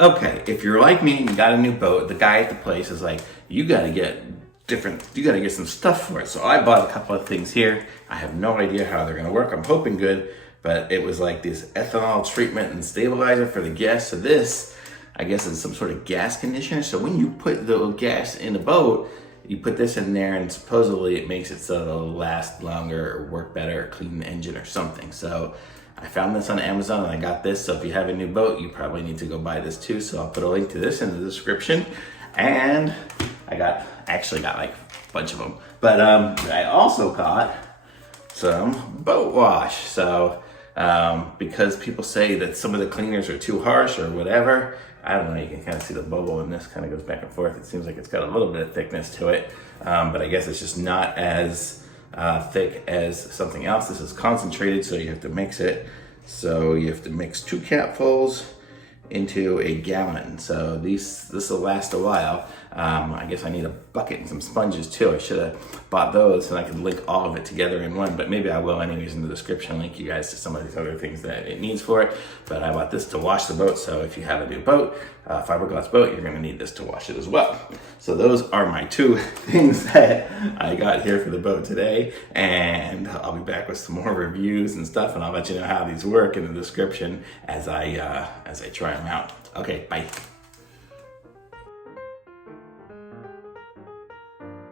Okay, if you're like me and you got a new boat, the guy at the place is like, you gotta get some stuff for it. So I bought a couple of things here. I have no idea how they're gonna work. I'm hoping good, but it was like this ethanol treatment and stabilizer for the gas. So this, I guess, is some sort of gas conditioner. So when you put the gas in the boat, you put this in there and supposedly it makes it so it'll last longer or work better or clean the engine or something. So I found this on Amazon and I got this. So if you have a new boat, you probably need to go buy this too. So I'll put a link to this in the description. And I actually got like a bunch of them. But I also got some boat wash. So because people say that some of the cleaners are too harsh or whatever, I don't know, you can kind of see the bubble and this kind of goes back and forth. It seems like it's got a little bit of thickness to it, but I guess it's just not as thick as something else. This is concentrated, so you have to mix it. So you have to mix 2 capfuls into a gallon. So this will last a while. I guess I need a bucket and some sponges too. I should have bought those and I could link all of it together in one, but maybe I will anyways in the description, link you guys to some of these other things that it needs for it. But I bought this to wash the boat, so if you have a new boat, fiberglass boat, you're gonna need this to wash it as well. So those are my 2 things that I got here for the boat today, and I'll be back with some more reviews and stuff, and I'll let you know how these work in the description as I try them out. Okay, bye.